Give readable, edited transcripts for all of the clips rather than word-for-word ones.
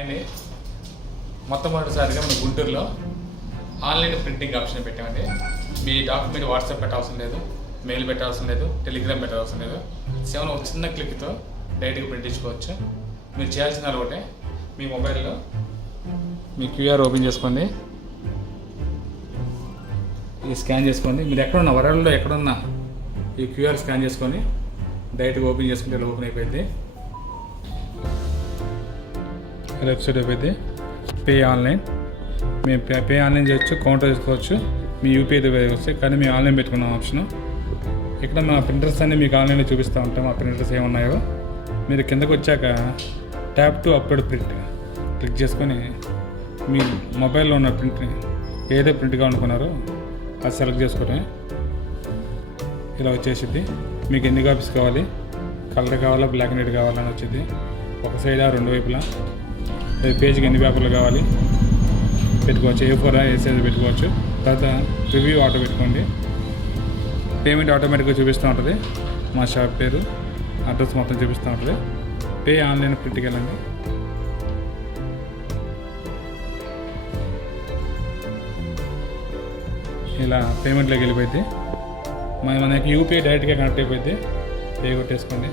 అండి మొట్టమొదటిసారిగా మన గుంటూరులో ఆన్లైన్ ప్రింటింగ్ ఆప్షన్ పెట్టామండి. మీ డాక్యుమెంట్ వాట్సాప్ పెట్టవసరం లేదు, మెయిల్ పెట్టవసరం లేదు, టెలిగ్రామ్ పెట్టవసరం లేదు. కేవలం ఒక చిన్న క్లిక్తో డైరెక్ట్గా ప్రింట్ ఇచ్చుకోవచ్చు. మీరు చేయాల్సిన ఒకటే, మీ మొబైల్లో మీ క్యూఆర్ ఓపెన్ చేసుకోండి, ఇది స్కాన్ చేసుకోండి. మీరు ఎక్కడున్నా వరల్డ్లో ఎక్కడున్నా ఈ క్యూఆర్ స్కాన్ చేసుకొని డైరెక్ట్గా ఓపెన్ చేసుకుంటే ఇలా ఓపెన్ అయిపోయింది. వెబ్సైట్ అయిపోయింది. పే ఆన్లైన్, మేము పే ఆన్లైన్ చేయొచ్చు, కౌంటర్ చేసుకోవచ్చు, మీ యూపీఐ వస్తాయి. కానీ మేము ఆన్లైన్ పెట్టుకున్నాం ఆప్షన్. ఇక్కడ మా ప్రింటర్స్ అన్నీ మీకు ఆన్లైన్లో చూపిస్తూ ఉంటాం. ఆ ప్రింటర్స్ ఏమున్నాయో మీరు కిందకు వచ్చాక tap to upload print click చేసుకొని మీ మొబైల్లో ఉన్న ప్రింట్ని ఏదో ప్రింట్ కావాలనుకున్నారో అది సెలెక్ట్ చేసుకోవడమే. ఇలా వచ్చేసిద్ది. మీకు ఎన్ని కాపీస్ కావాలి, కలర్ కావాలా, బ్లాక్ అండ్ వైట్ కావాలని వచ్చింది. ఒక సైడా రెండు వైపులా పేజ్కి ఎన్ని పేపర్లు కావాలి పెట్టుకోవచ్చు. A4 ఏ సైజ్ పెట్టుకోవచ్చు. తర్వాత రివ్యూ ఆటో పెట్టుకోండి. పేమెంట్ ఆటోమేటిక్గా చూపిస్తూ ఉంటుంది. మా షాప్ పేరు, అడ్రస్ మొత్తం చూపిస్తూ ఉంటుంది. పే ఆన్లైన్ ప్రింట్కి వెళ్ళండి. ఇలా పేమెంట్లోకి వెళ్ళిపోయింది. మనకి యూపీఐ డైరెక్ట్గా కనెక్ట్ అయిపోయింది. పే కొట్టేసుకోండి.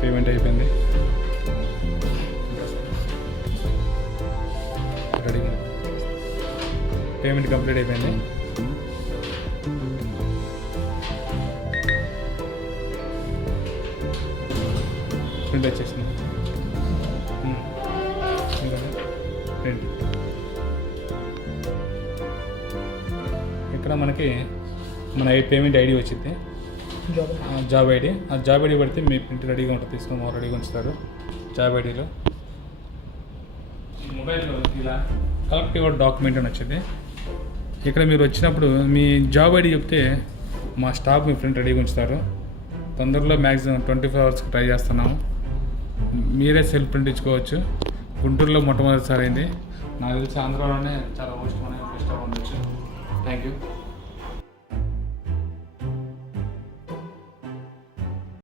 పేమెంట్ అయిపోయింది. రెడీగా పేమెంట్ కంప్లీట్ అయిపోయింది. ప్రింట్ వచ్చేసింది. ప్రింట్ ఇక్కడ మనకి మన పేమెంట్ ఐడి వచ్చింది, జాబ్ ఐడి. ఆ జాబ్ ఐడి పడితే మీ ప్రింట్ రెడీగా ఉంటుంది. తీసుకొని రెడీగా ఉంచుతారు. జాబ్ ఐడిలో మొబైల్లో ఇలా కలెక్టివ్ డాక్యుమెంట్ అని వచ్చింది. ఇక్కడ మీరు వచ్చినప్పుడు మీ జాబ్ ఐడి చెప్తే మా స్టాఫ్ మీ ప్రింట్ రెడీగా ఉంచుతారు. తొందరలో మ్యాక్సిమం 24 అవర్స్కి ట్రై చేస్తున్నాము. మీరే సెల్ఫ్ ప్రింట్ ఇచ్చుకోవచ్చు. గుంటూరులో మొట్టమొదటిసారి అయింది. నాకు తెలిసి ఆంధ్రాలోనే చాలా మోస్ట్ మన బెస్ట్ ఉండొచ్చు. Thank you.